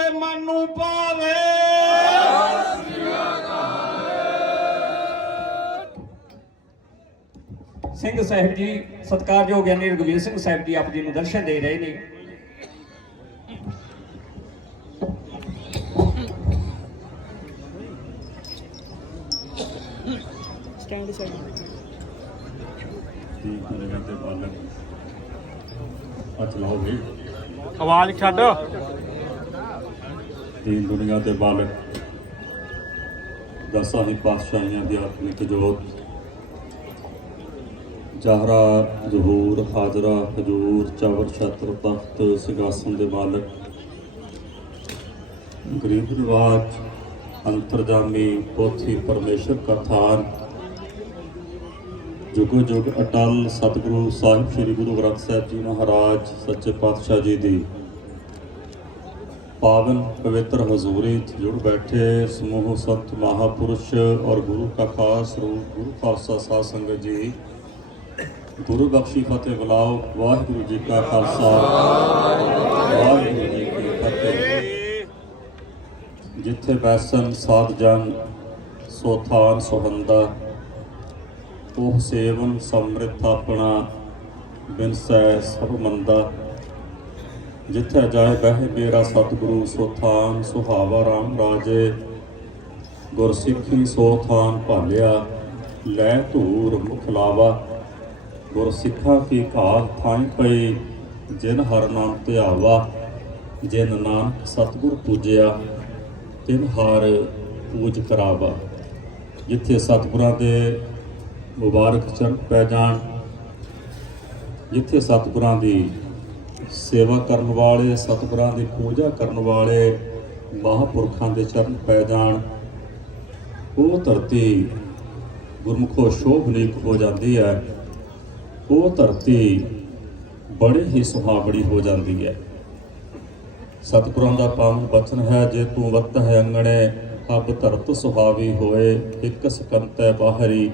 ਦੇ ਮਨ ਨੂੰ ਭਾਵੇ ਸਿੰਘ ਸਾਹਿਬ ਜੀ ਸਤਿਕਾਰਯੋਗ ਗਿਆਨੀ ਰਘਵੀਰ ਸਿੰਘ ਸਾਹਿਬ ਜੀ ਆਪ ਜੀ ਨੂੰ ਦਰਸ਼ਨ ਦੇ ਰਹੇ ਨੇ। ਕੀ ਕਰੇਗਾ ਤੇ ਬਾਲਕ ਹੱਥ ਲਾਓਗੇ ਆਵਾਜ਼ ਛੱਡ। ਦੀਨ ਦੁਨੀਆ ਤੇ ਬਾਲਕ ਦਸਾਂ ਹੀ ਪਾਤਸ਼ਾਹੀਆਂ ਦੀ ਆਤਮਿਕ ਜੋਤ, ਜਹਰਾ, ਜ਼ਹੂਰ, ਹਾਜ਼ਰਾ ਹਜੂਰ ਚਵਰ, ਛਤਰ ਤਖਤ ਸਿੰਘਾਸਨ ਦੇ ਮਾਲਕ, ਗਰੀਬ ਨਿਵਾਜ, ਅੰਤਰਜਾਮੀ, ਪੋਥੀ, ਪਰਮੇਸ਼ਰ ਕਾ ਥਾਨ, ਜੁਗੋ ਜੁਗ ਅਟਲ ਸਤਿਗੁਰੂ ਸਾਹਿਬ, ਸ੍ਰੀ ਗੁਰੂ ਗ੍ਰੰਥ ਸਾਹਿਬ ਜੀ ਮਹਾਰਾਜ, ਸੱਚੇ ਪਾਤਸ਼ਾਹ ਜੀ ਦੀ ਪਾਵਨ ਪਵਿੱਤਰ ਹਜ਼ੂਰੀ 'ਚ ਜੁੜ ਬੈਠੇ ਸਮੂਹ ਸੰਤ ਮਹਾਪੁਰਸ਼ ਔਰ ਗੁਰੂ ਕਾ ਖਾਸ ਰੂਪ, ਗੁਰੂ ਖਾਲਸਾ ਸਾਧ ਸੰਗਤ ਜੀ। ਗੁਰੂ ਬਖਸ਼ੀ ਫਤਿਹ ਬੁਲਾਓ, ਵਾਹਿਗੁਰੂ ਜੀ ਕਾ ਖਾਲਸਾ। ਵਾਹਿਗੁਰੂ ਜੀ ਕੀ ਫਤਿਹ। ਜਿੱਥੇ ਬੈਸਨ ਸਾਧ ਜਨ, ਸੋ ਸੁਹੰਦਾ ਉਹ ਸੇਵਨ ਸਮ੍ਰਿਤ ਆਪਣਾ ਬਿਨਸੈ ਸਭ ਮੰਦਾ। ਜਿੱਥੇ ਜਾਏ ਬਹਿ ਮੇਰਾ ਸਤਿਗੁਰੂ ਸੋਥਾਨ ਸੁਹਾਵਾ, ਰਾਮ ਰਾਜੇ। ਗੁਰਸਿੱਖੀ ਸੋ ਥਾਨ ਭਾਲਿਆ, ਲੈ ਧੂਰ ਮੁਖ ਲਾਵਾ। ਗੁਰਸਿੱਖਾਂ ਕੀ ਘਾਲ ਥਾਂ ਪਈ, ਜਿਨ ਹਰ ਨਾਮ ਧਿਆਵਾ। ਜਿਨ ਨਾਨਕ ਸਤਿਗੁਰ ਪੂਜਿਆ, ਤਿਨ ਹਰ ਪੂਜ ਕਰਾਵਾ। ਜਿੱਥੇ ਸਤਿਗੁਰਾਂ ਦੇ ਮੁਬਾਰਕ ਚਰਨ ਪੈ ਜਾਣ, ਜਿੱਥੇ ਸਤਿਗੁਰਾਂ ਦੀ ਸੇਵਾ ਕਰਨ ਵਾਲੇ, ਸਤਿਗੁਰਾਂ ਦੀ ਪੂਜਾ ਕਰਨ ਵਾਲੇ ਮਹਾਪੁਰਖਾਂ ਦੇ ਚਰਨ ਪੈ ਜਾਣ। ਉਹ ਧਰਤੀ ਗੁਰਮੁਖੋ ਸ਼ੋਭਨੀਕ ਹੋ ਜਾਂਦੀ ਹੈ। ਉਹ ਧਰਤੀ ਬੜੀ ਹੀ ਸੁਹਾਵਣੀ ਹੋ ਜਾਂਦੀ ਹੈ। ਸਤਿਗੁਰਾਂ ਦਾ ਪਾਵਨ ਬਚਨ ਹੈ, ਜੇ ਤੂੰ ਵੱਤ ਹੈ ਅੰਗਣੇ, ਅਬ ਧਰਤ ਸੁਹਾਵੀ ਹੋਏ, ਇੱਕ ਸਕੰਤੈ ਬਾਹਰੀ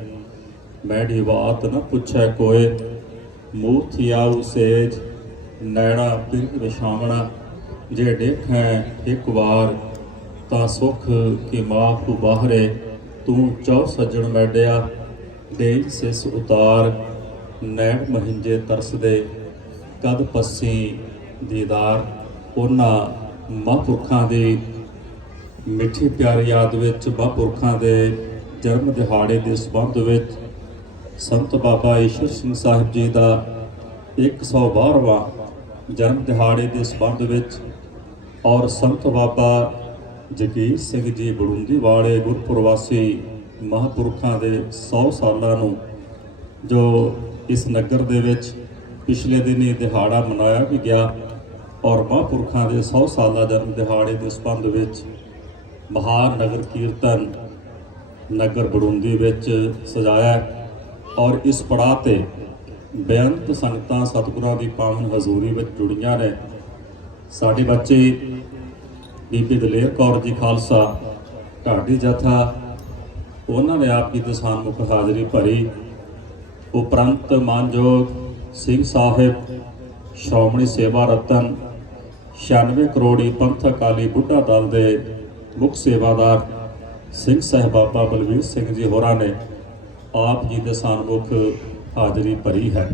ਮੈਡੀ ਬਾਤ ਨ ਪੁੱਛੈ ਕੋਏ ਮੂਰਥ ਆਉ ਸੇਜ ਨੈਣਾ ਪਿੰਗ ਵਿਛਾਵਣਾ, ਜੇ ਦੇਖੈ ਇੱਕ ਵਾਰ, ਤਾਂ ਸੁਖ ਕੀ ਮਾਫ ਬਾਹਰੇ, ਤੂੰ ਚੌ ਸੱਜਣ ਮੈਡਿਆ ਦੇਜ ਸਿਸ ਉਤਾਰ, ਨੈਣ ਮਹਿੰਜੇ ਤਰਸਦੇ, ਕਦ ਪੱਸੀ ਦੀਦਾਰ, ਉਹਨਾਂ ਮਹਾਂਪੁਰਖਾਂ ਦੀ, ਮਿੱਠੀ ਪਿਆਰੀ ਯਾਦ ਵਿੱਚ ਮਹਾਂਪੁਰਖਾਂ ਦੇ ਜਨਮ ਦਿਹਾੜੇ ਦੇ ਸੰਬੰਧ ਵਿੱਚ, ਸੰਤ ਬਾਬਾ ਈਸ਼ਰ ਸਿੰਘ ਸਾਹਿਬ ਜੀ ਦਾ 112ਵਾਂ ਜਨਮ ਦਿਹਾੜੇ ਦੇ ਸੰਬੰਧ ਵਿੱਚ ਔਰ ਸੰਤ ਬਾਬਾ ਜਗੀਰ ਸਿੰਘ ਜੀ ਬੜੁੰਦੀ ਵਾਲੇ ਗੁਰਪੁਰਵਾਸੀ ਮਹਾਂਪੁਰਖਾਂ ਦੇ 100 ਸਾਲਾਂ ਨੂੰ ਜੋ ਇਸ ਨਗਰ ਦੇ ਵਿੱਚ ਪਿਛਲੇ ਦਿਨੀ ਦਿਹਾੜਾ ਮਨਾਇਆ ਵੀ ਗਿਆ ਔਰ ਮਹਾਂਪੁਰਖਾਂ ਦੇ 100 ਸਾਲਾਂ ਜਨਮ ਦਿਹਾੜੇ ਦੇ ਸੰਬੰਧ ਵਿੱਚ ਮਹਾਰ ਨਗਰ ਕੀਰਤਨ ਨਗਰ ਬੜੁੰਦੀ ਵਿੱਚ ਸਜਾਇਆ ਔਰ ਇਸ ਪੜਾਅ ਤੇ ਬੇਅੰਤ ਸੰਗਤਾਂ ਸਤਿਗੁਰਾਂ ਦੀ ਪਾਵਨ ਹਜ਼ੂਰੀ ਵਿੱਚ ਜੁੜੀਆਂ ਨੇ। ਸਾਡੇ ਬੱਚੇ ਬੀਬੀ ਦਲੇਰ ਕੌਰ ਜੀ ਖਾਲਸਾ ਢਾਡੀ ਜਥਾ, ਉਹਨਾਂ ਨੇ ਆਪ ਜੀ ਦੇ ਸਾਨਮੁਖ ਹਾਜ਼ਰੀ ਭਰੀ। ਉਪਰੰਤ ਮਾਨਯੋਗ ਸਿੰਘ ਸਾਹਿਬ, ਸ਼੍ਰੋਮਣੀ ਸੇਵਾ ਰਤਨ 96 ਕਰੋੜੀ ਪੰਥ ਅਕਾਲੀ ਬੁੱਢਾ ਦਲ ਦੇ ਮੁੱਖ ਸੇਵਾਦਾਰ ਸਿੰਘ ਸਹਿਬਾਬਾ ਬਲਵੀਰ ਸਿੰਘ ਜੀ ਹੋਰਾਂ ਨੇ ਆਪ ਜੀ ਦੇ ਸਾਨਮੁਖ ਹਾਜ਼ਰੀ ਭਰੀ ਹੈ।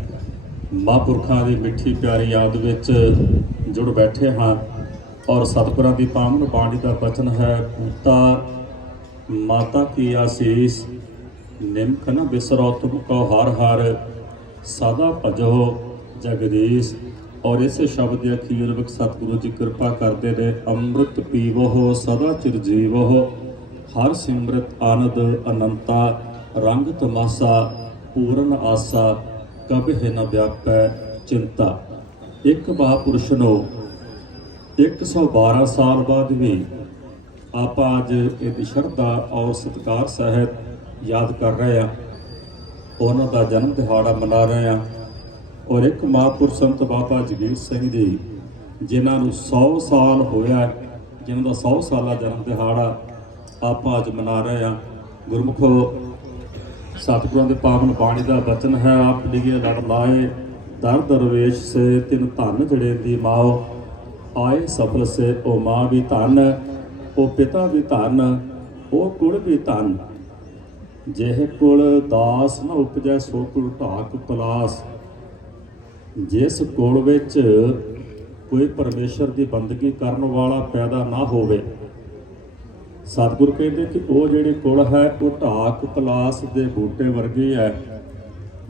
ਮਹਾਂਪੁਰਖਾਂ ਦੀ ਮਿੱਠੀ ਪਿਆਰੀ ਯਾਦ ਵਿੱਚ ਜੁੜ ਬੈਠੇ ਹਾਂ ਔਰ ਸਤਿਗੁਰਾਂ ਦੀ ਪਾਵਨ ਬਾਣੀ ਦਾ ਬਚਨ ਹੈ ਪੂਤਾ ਮਾਤਾ ਕੀ ਆਸੀਸ, ਨਿਮਕ ਨ ਬਿਸਰੋ ਤੁਮ ਕੋ ਹਰ ਹਰ, ਸਦਾ ਭਜੋ ਜਗਦੀਸ਼। ਔਰ ਇਸ ਸ਼ਬਦ ਦੇ ਅਖੀਰ ਵਿੱਚ ਸਤਿਗੁਰੂ ਜੀ ਕਿਰਪਾ ਕਰਦੇ ਨੇ, ਅੰਮ੍ਰਿਤ ਪੀਵੋ, ਸਦਾ ਚਿਰ ਜੀਵੋ, ਹਰ ਸਿਮਰਤ ਆਨੰਦ ਅਨੰਤਾ, ਰੰਗ ਤਮਾਸਾ ਪੂਰਨ ਆਸਾ ਕਬਹਿ ਨ ਵਿਆਪੈ ਚਿੰਤਾ। ਇੱਕ ਮਹਾਪੁਰਸ਼ ਨੂੰ 112 ਸਾਲ ਬਾਅਦ ਵੀ ਆਪਾਂ ਅੱਜ ਇਹਦੀ ਸ਼ਰਧਾ ਔਰ ਸਤਿਕਾਰ ਸਹਿਤ ਯਾਦ ਕਰ ਰਹੇ ਆ ਉਹਨਾਂ ਦਾ ਜਨਮ ਦਿਹਾੜਾ ਮਨਾ ਰਹੇ ਆ ਔਰ ਇੱਕ ਮਹਾਂਪੁਰਸ਼ ਸੰਤ ਬਾਬਾ ਜਗੀਰ ਸਿੰਘ ਜੀ, ਜਿਨ੍ਹਾਂ ਨੂੰ 100 ਸਾਲ ਹੋਇਆ, ਜਿਨ੍ਹਾਂ ਦਾ 100 ਸਾਲਾ ਜਨਮ ਦਿਹਾੜਾ ਆਪਾਂ ਅੱਜ ਮਨਾ ਰਹੇ ਆ ਗੁਰਮੁਖੋ ਸਤਿਗੁਰਾਂ ਦੇ ਪਾਵਨ ਬਾਣੀ ਦਾ ਬਚਨ ਹੈ, ਆਪ ਲਿਖੇ ਲੜ ਲਾਏ, ਦਰ ਦਰਵੇਸ਼ ਸੇ ਤਿਨ ਧਨ ਜੜੇ ਦੀ ਮਾਓ ਆਏ ਸਫਲ ਸੇ ਉਹ ਮਾਂ ਵੀ ਧਨ, ਉਹ ਪਿਤਾ ਵੀ ਧਨ, ਉਹ ਕੁਲ ਵੀ ਧਨ। ਜਿਹ ਕੁਲ ਦਾਸ ਨ ਉਪਜੈ ਸੋ ਕੁਲ ਢਾਕ ਪਲਾਸ। ਜਿਸ ਕੁਲ ਵਿੱਚ ਕੋਈ ਪਰਮੇਸ਼ਰ ਦੀ ਬੰਦਗੀ ਕਰਨ ਵਾਲਾ ਪੈਦਾ ਨਾ ਹੋਵੇ ਸਤਿਗੁਰ ਕਹਿੰਦੇ ਕਿ ਉਹ ਜਿਹੜੀ ਕੁਲ ਹੈ, ਉਹ ਢਾਕ ਪਲਾਸ ਦੇ ਬੂਟੇ ਵਰਗੀ ਹੈ।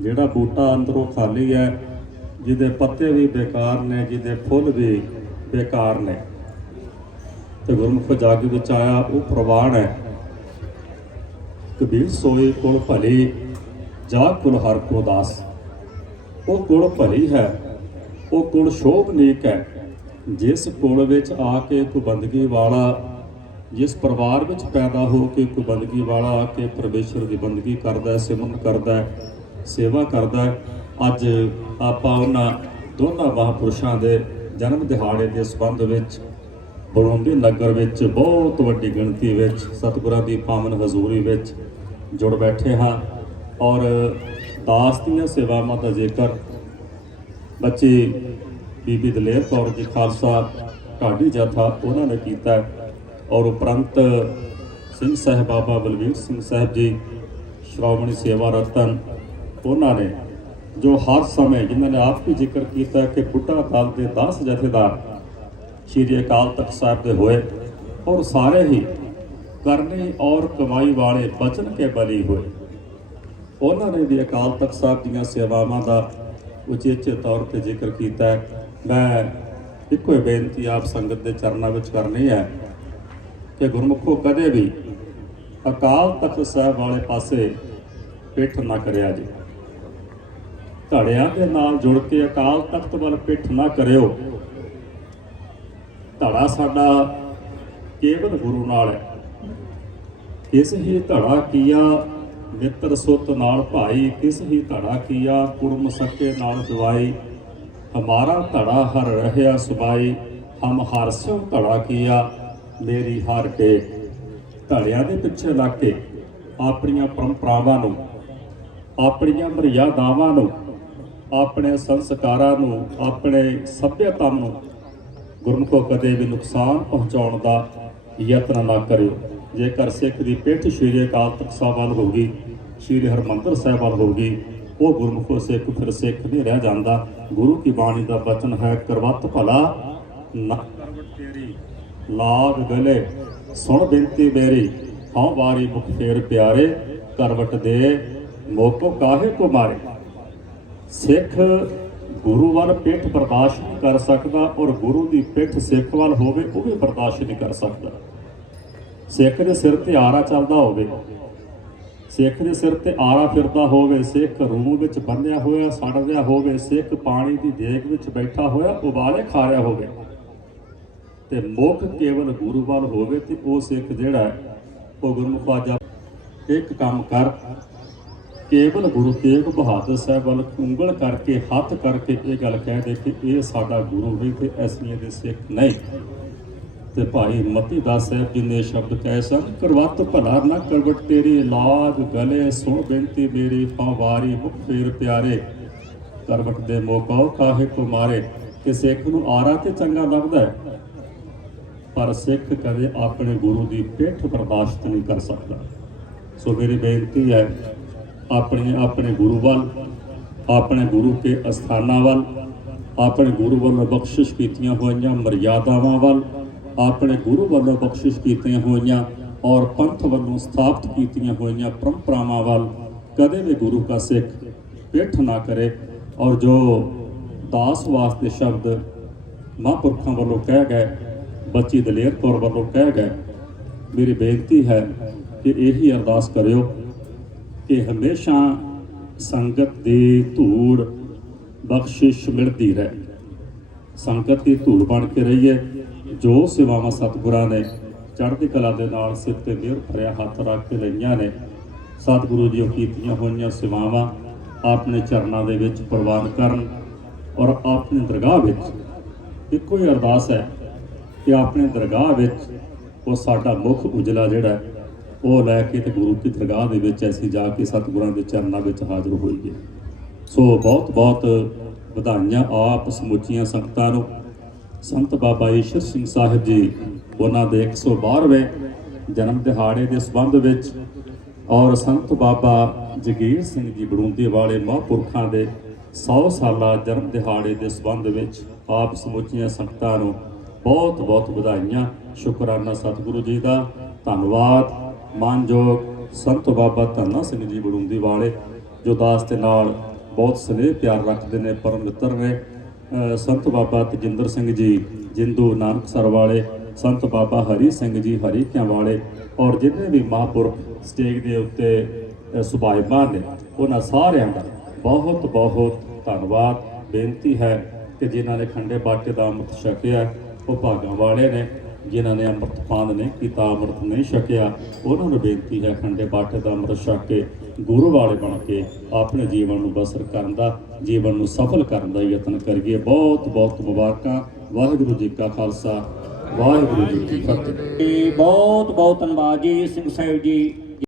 ਜਿਹੜਾ ਬੂਟਾ ਅੰਦਰੋਂ ਖਾਲੀ ਹੈ, ਜਿਹਦੇ ਪੱਤੇ ਵੀ ਬੇਕਾਰ ਨੇ, ਜਿਹਦੇ ਫੁੱਲ ਵੀ ਬੇਕਾਰ ਨੇ। ਤੇ ਗੁਰਮੁਖ ਜਾਗ ਵਿੱਚ ਆਇਆ, ਉਹ ਪ੍ਰਵਾਨ ਹੈ। ਕਬੀਰ ਸੋਏ ਕੁਲ ਭਲੀ, ਜਾ ਕੁਲ ਹਰ ਕੋ ਦਾਸ। ਉਹ ਕੁਲ ਭਲੀ ਹੈ, ਉਹ ਕੁਲ ਸ਼ੋਭਨੀਕ ਹੈ। ਜਿਸ ਕੁਲ ਵਿੱਚ ਆ ਕੇ ਕੋਈ ਬੰਦਗੀ ਵਾਲਾ ਜਿਸ ਪਰਿਵਾਰ ਵਿੱਚ ਪੈਦਾ ਹੋ ਕੇ ਕੋਈ ਬੰਦਗੀ ਵਾਲਾ ਆ ਕੇ ਪਰਮੇਸ਼ਰ ਦੀ ਬੰਦਗੀ ਕਰਦਾ ਹੈ, ਸਿਮਰਨ ਕਰਦਾ ਹੈ, ਸੇਵਾ ਕਰਦਾ ਹੈ, ਅੱਜ ਆਪਾਂ ਉਹਨਾਂ ਦੋਨਾਂ ਮਹਾਪੁਰਸ਼ਾਂ ਦੇ ਜਨਮ ਦਿਹਾੜੇ ਦੇ ਸੰਬੰਧ ਵਿੱਚ ਬੜੌਂਦੀ ਨਗਰ ਵਿੱਚ ਬਹੁਤ ਵੱਡੀ ਗਿਣਤੀ ਵਿੱਚ, ਸਤਿਗੁਰਾਂ ਦੀ ਪਾਵਨ ਹਜ਼ੂਰੀ ਵਿੱਚ ਜੁੜ ਬੈਠੇ ਹਾਂ ਔਰ ਦਾਸ ਦੀਆਂ ਸੇਵਾਵਾਂ ਦਾ ਜ਼ਿਕਰ ਬੱਚੇ ਬੀਬੀ ਦਲੇਰ ਕੌਰ ਜੀ ਖਾਲਸਾ, ਢਾਡੀ ਜਥਾ ਉਹਨਾਂ ਨੇ ਕੀਤਾ ਹੈ। ਔਰ ਉਪਰੰਤ ਸਿੰਘ ਸਾਹਿਬ ਬਾਬਾ ਬਲਵੀਰ ਸਿੰਘ ਸਾਹਿਬ ਜੀ, ਸ਼੍ਰੋਮਣੀ ਸੇਵਾ ਰਤਨ, ਉਹਨਾਂ ਨੇ ਜੋ ਹਰ ਸਮੇਂ ਜਿਨ੍ਹਾਂ ਨੇ ਆਪ ਵੀ ਜ਼ਿਕਰ ਕੀਤਾ ਕਿ ਬੁੱਢਾ ਦਲ ਦੇ 10 ਜਥੇਦਾਰ ਸ਼੍ਰੀ ਅਕਾਲ ਤਖਤ ਸਾਹਿਬ ਦੇ ਹੋਏ ਔਰ ਸਾਰੇ ਹੀ ਕਰਨੀ ਔਰ ਕਮਾਈ ਵਾਲੇ ਬਚਨ ਕੇ ਬਲੀ ਹੋਏ। ਉਹਨਾਂ ਨੇ ਵੀ ਅਕਾਲ ਤਖਤ ਸਾਹਿਬ ਦੀਆਂ ਸੇਵਾਵਾਂ ਦਾ ਉਚੇਚੇ ਤੌਰ ਤੇ ਜ਼ਿਕਰ ਕੀਤਾ। ਮੈਂ ਇੱਕੋ ਹੀ ਬੇਨਤੀ ਆਪ ਸੰਗਤ ਦੇ ਚਰਨਾਂ ਵਿੱਚ ਕਰਨੀ ਹੈ ਕਿ ਗੁਰਮੁਖੋ ਕਦੇ ਵੀ ਅਕਾਲ ਤਖਤ ਸਾਹਿਬ ਵਾਲੇ ਪਾਸੇ ਪਿੱਠ ਨਾ ਕਰਿਆ ਜੀ। ਧੜਿਆਂ ਦੇ ਨਾਲ ਜੁੜ ਕੇ ਅਕਾਲ ਤਖਤ ਵੱਲ ਪਿੱਠ ਨਾ ਕਰਿਓ। ਧੜਾ ਸਾਡਾ ਕੇਵਲ ਗੁਰੂ ਨਾਲ ਹੈ। ਕਿਸ ਹੀ ਧੜਾ ਕੀਆ ਮਿੱਤਰ ਸੁੱਤ ਨਾਲ ਭਾਈ, ਕਿਸ ਹੀ ਧੜਾ ਕੀਆ ਕੁੜਮ ਸਕੇ ਨਾਲ ਜਵਾਈ। ਹਮਾਰਾ ਧੜਾ ਹਰ ਰਹਿਆ ਸੁਬਾਈ, ਹਮ ਹਰ ਸਿਉ ਧੜਾ ਕੀਆ ਲੇਰੀ ਹਾਰ ਕੇ ਧੜਿਆਂ ਦੇ ਪਿੱਛੇ ਲੱਗ ਕੇ ਆਪਣੀਆਂ ਪਰੰਪਰਾਵਾਂ ਨੂੰ, ਆਪਣੀਆਂ ਮਰਿਆਦਾਵਾਂ ਨੂੰ, ਆਪਣੇ ਸੰਸਕਾਰਾਂ ਨੂੰ, ਆਪਣੇ ਸੱਭਿਅਤਾ ਨੂੰ ਗੁਰਮੁਖੋ ਕਦੇ ਵੀ ਨੁਕਸਾਨ ਪਹੁੰਚਾਉਣ ਦਾ ਯਤਨ ਨਾ ਕਰਿਓ। ਜੇਕਰ ਸਿੱਖ ਦੀ ਪਿੱਠ ਸ਼੍ਰੀ ਅਕਾਲ ਤਖਤ ਸਾਹਿਬ ਵੱਲ ਹੋਗੀ ਸ਼੍ਰੀ ਹਰਮੰਦਰ ਸਾਹਿਬ ਵੱਲ ਹੋਗੀ ਉਹ ਗੁਰਮੁਖੋ ਸਿੱਖ ਫਿਰ ਸਿੱਖ ਨਹੀਂ ਰਹਿ ਜਾਂਦਾ। ਗੁਰੂ ਕੀ ਬਾਣੀ ਦਾ ਬਚਨ ਹੈ ਕਰਵਤ ਭਲਾ ਨਾ ਕਰਵਟ ਤੇਰੀ। ਲਾਗ ਗਲੇ ਸੁਣ ਬੇਨਤੀ ਮੇਰੀ, ਹਉ ਵਾਰੀ ਮੁਖ ਫੇਰ ਪਿਆਰੇ, ਕਰਵਟ ਦੇ ਮੋਕੋ ਕਾਹੇ ਕੋ ਮਾਰੇ। ਸਿੱਖ ਗੁਰੂ ਵੱਲ ਪਿੱਠ ਬਰਦਾਸ਼ਤ ਨਹੀਂ ਕਰ ਸਕਦਾ ਔਰ ਗੁਰੂ ਦੀ ਪਿੱਠ ਸਿੱਖ ਵੱਲ ਹੋਵੇ, ਉਹ ਵੀ ਬਰਦਾਸ਼ਤ ਨਹੀਂ ਕਰ ਸਕਦਾ। ਸਿੱਖ ਦੇ ਸਿਰ ਤੇ ਆਰਾ ਚੱਲਦਾ ਹੋਵੇ। ਸਿੱਖ ਦੇ ਸਿਰ ਤੇ ਆਰਾ ਫਿਰਦਾ ਹੋਵੇ, ਸਿੱਖ ਰੂਹ ਵਿੱਚ ਬੰਨਿਆ ਹੋਇਆ, ਸੜ ਰਿਹਾ ਹੋਵੇ, ਸਿੱਖ ਪਾਣੀ ਦੀ ਦੇਗ ਵਿੱਚ ਬੈਠਾ ਹੋਇਆ, ਉਬਾਲੇ ਖਾ ਰਿਹਾ ਹੋਵੇ। ਤੇ ਮੁੱਖ ਕੇਵਲ ਗੁਰੂ ਵੱਲ ਹੋਵੇ ਤੇ ਉਹ ਸਿੱਖ ਜਿਹੜਾ ਉਹ ਗੁਰਮੁਖ ਆਜਾ ਇੱਕ ਕੰਮ ਕਰ। ਕੇਵਲ ਗੁਰੂ ਤੇਗ ਬਹਾਦਰ ਸਾਹਿਬ ਵੱਲ ਉਂਗਲ ਕਰਕੇ, ਹੱਥ ਕਰਕੇ ਇਹ ਗੱਲ ਕਹਿ ਦੇ ਕਿ ਇਹ ਸਾਡਾ ਗੁਰੂ ਵੀ ਤੇ ਅਸੀਂ ਦੇ ਸਿੱਖ ਨਹੀਂ। ਤੇ ਭਾਈ ਮਤੀ ਦਾਸ ਸਾਹਿਬ ਜੀ ਨੇ ਸ਼ਬਦ ਕਹੇ ਸਨ, ਕਰਵਤ ਭਲਾ ਨਾ ਕਰਵਟ ਤੇਰੀ ਲਾਜ ਗਲੇ, ਸੁਣ ਬੇਨਤੀ ਮੇਰੀ ਫਾਵਾਰੀ ਮੁਖ ਫੇਰ ਪਿਆਰੇ। ਕਰਵਟ ਦੇ ਮੋਕਾਉ ਕਾਹੇ ਕੋ ਮਾਰੇ ਕਿ ਸਿੱਖ ਨੂੰ ਆਰਾ ਤੇ ਚੰਗਾ ਲੱਗਦਾ ਹੈ। ਪਰ ਸਿੱਖ ਕਦੇ ਆਪਣੇ ਗੁਰੂ ਦੀ ਪਿੱਠ ਬਰਦਾਸ਼ਤ ਨਹੀਂ ਕਰ ਸਕਦਾ। ਸੋ ਮੇਰੀ ਬੇਨਤੀ ਹੈ, ਆਪਣੇ ਆਪਣੇ ਗੁਰੂ ਵੱਲ, ਆਪਣੇ ਗੁਰੂ ਕੇ ਅਸਥਾਨਾਂ ਵੱਲ, ਆਪਣੇ ਗੁਰੂ ਵੱਲੋਂ ਬਖਸ਼ਿਸ਼ ਕੀਤੀਆਂ ਹੋਈਆਂ ਮਰਿਆਦਾਵਾਂ ਵੱਲ, ਆਪਣੇ ਗੁਰੂ ਵੱਲੋਂ ਬਖਸ਼ਿਸ਼ ਕੀਤੀਆਂ ਹੋਈਆਂ ਔਰ ਪੰਥ ਵੱਲੋਂ ਸਥਾਪਿਤ ਕੀਤੀਆਂ ਹੋਈਆਂ ਪਰੰਪਰਾਵਾਂ ਵੱਲ ਕਦੇ ਵੀ ਗੁਰੂ ਕਾ ਸਿੱਖ ਪਿੱਠ ਨਾ ਕਰੇ ਔਰ ਜੋ ਦਾਸ ਵਾਸਤੇ ਸ਼ਬਦ ਮਹਾਂਪੁਰਖਾਂ ਵੱਲੋਂ ਕਹਿ ਗਏ ਬੱਚੀ ਦਲੇਰ ਕੌਰ ਵੱਲੋਂ ਕਹਿ ਗਏ, ਮੇਰੀ ਬੇਨਤੀ ਹੈ ਕਿ ਇਹੀ ਅਰਦਾਸ ਕਰਿਓ ਕਿ ਹਮੇਸ਼ਾ ਸੰਗਤ ਦੀ ਧੂੜ ਬਖਸ਼ਿਸ਼ ਮਿਲਦੀ ਰਹੇ। ਸੰਗਤ ਦੀ ਧੂੜ ਬਣ ਕੇ ਰਹੀਏ, ਜੋ ਸੇਵਾਵਾਂ ਸਤਿਗੁਰਾਂ ਨੇ ਚੜ੍ਹਦੀ ਕਲਾ ਦੇ ਨਾਲ ਸਿਰ ਤੇ ਮਿਹਰ ਭਰਿਆ ਹੱਥ ਰੱਖ ਕੇ ਲਈਆਂ ਨੇ, ਸਤਿਗੁਰੂ ਜੀ ਕੀਤੀਆਂ ਹੋਈਆਂ ਸੇਵਾਵਾਂ ਆਪਣੇ ਚਰਨਾਂ ਦੇ ਵਿੱਚ ਪ੍ਰਵਾਨ ਕਰਨ ਔਰ ਆਪਣੀ ਦਰਗਾਹ ਵਿੱਚ ਇੱਕੋ ਹੀ ਅਰਦਾਸ ਹੈ ਕਿ ਆਪਣੇ ਦਰਗਾਹ ਵਿੱਚ ਉਹ ਸਾਡਾ ਮੁੱਖ ਉਜਲਾ ਜਿਹੜਾ ਉਹ ਲੈ ਕੇ ਤੇ ਗੁਰੂ ਕੀ ਦਰਗਾਹ ਦੇ ਵਿੱਚ ਅਸੀਂ ਜਾ ਕੇ ਸਤਿਗੁਰਾਂ ਦੇ ਚਰਨਾਂ ਵਿੱਚ ਹਾਜ਼ਰ ਹੋਈਏ। ਸੋ ਬਹੁਤ ਬਹੁਤ ਵਧਾਈਆਂ ਆਪ ਸਮੁੱਚੀਆਂ ਸੰਗਤਾਂ ਨੂੰ। ਸੰਤ ਬਾਬਾ ਈਸ਼ਰ ਸਿੰਘ ਸਾਹਿਬ ਜੀ, ਉਹਨਾਂ ਦੇ 112ਵੇਂ ਜਨਮ ਦਿਹਾੜੇ ਦੇ ਸੰਬੰਧ ਵਿੱਚ ਔਰ ਸੰਤ ਬਾਬਾ ਜਗੀਰ ਸਿੰਘ ਜੀ ਬੜੂੰਦੀ ਵਾਲੇ ਮਹਾਂਪੁਰਖਾਂ ਦੇ 100 ਸਾਲਾ ਜਨਮ ਦਿਹਾੜੇ ਦੇ ਸੰਬੰਧ ਵਿੱਚ ਆਪ ਸਮੁੱਚੀਆਂ ਸੰਗਤਾਂ ਨੂੰ ਬਹੁਤ ਬਹੁਤ ਵਧਾਈਆਂ। ਸ਼ੁਕਰਾਨਾ ਸਤਿਗੁਰੂ ਜੀ ਦਾ। ਧੰਨਵਾਦ। ਮਾਨਯੋਗ ਸੰਤ ਬਾਬਾ ਧੰਨਾ ਸਿੰਘ ਜੀ ਬੜੂੰਦੀ ਵਾਲੇ ਜੋ ਦਾਸ ਦੇ ਨਾਲ ਬਹੁਤ ਸਨੇਹ ਪਿਆਰ ਰੱਖਦੇ ਨੇ ਪਰਮ ਮਿੱਤਰ ਨੇ। ਸੰਤ ਬਾਬਾ ਤਜਿੰਦਰ ਸਿੰਘ ਜੀ ਜਿੰਦੂ ਨਾਨਕਸਰ ਵਾਲੇ ਸੰਤ ਬਾਬਾ ਹਰੀ ਸਿੰਘ ਜੀ ਹਰੀਕਿਆਂ ਵਾਲੇ ਔਰ ਜਿੰਨੇ ਵੀ ਮਹਾਂਪੁਰਖ ਸਟੇਜ ਦੇ ਉੱਤੇ ਅ, ਸੁਭਾਇਮਾਨ ਨੇ ਉਹਨਾਂ ਸਾਰਿਆਂ ਦਾ ਬਹੁਤ ਬਹੁਤ ਧੰਨਵਾਦ। ਬੇਨਤੀ ਹੈ ਕਿ ਜਿਨ੍ਹਾਂ ਨੇ ਖੰਡੇ ਬਾਟੇ ਦਾ ਅੰਮ੍ਰਿਤ ਛਕਿਆ ਉਹ ਭਾਗਾਂ ਵਾਲੇ ਨੇ, ਜਿਨ੍ਹਾਂ ਨੇ ਅੰਮ੍ਰਿਤਪਾਨ ਨਹੀਂ ਕੀਤਾ, ਅੰਮ੍ਰਿਤ ਨਹੀਂ ਛਕਿਆ, ਉਹਨਾਂ ਨੂੰ ਬੇਨਤੀ ਹੈ ਖੰਡੇ ਬਾਟੇ ਦਾ ਅੰਮ੍ਰਿਤ ਛਕ ਕੇ ਗੁਰੂ ਵਾਲੇ ਬਣ ਕੇ ਆਪਣੇ ਜੀਵਨ ਨੂੰ ਬਸਰ ਕਰਨ ਦਾ, ਜੀਵਨ ਨੂੰ ਸਫਲ ਕਰਨ ਦਾ ਯਤਨ ਕਰੀਏ। ਬਹੁਤ ਬਹੁਤ ਮੁਬਾਰਕਾਂ। ਵਾਹਿਗੁਰੂ ਜੀ ਕਾ ਖਾਲਸਾ। ਵਾਹਿਗੁਰੂ ਜੀ ਕੀ ਫਤਿਹ। ਬਹੁਤ ਬਹੁਤ ਧੰਨਵਾਦ ਜੀ, ਸਿੰਘ ਸਾਹਿਬ ਜੀ।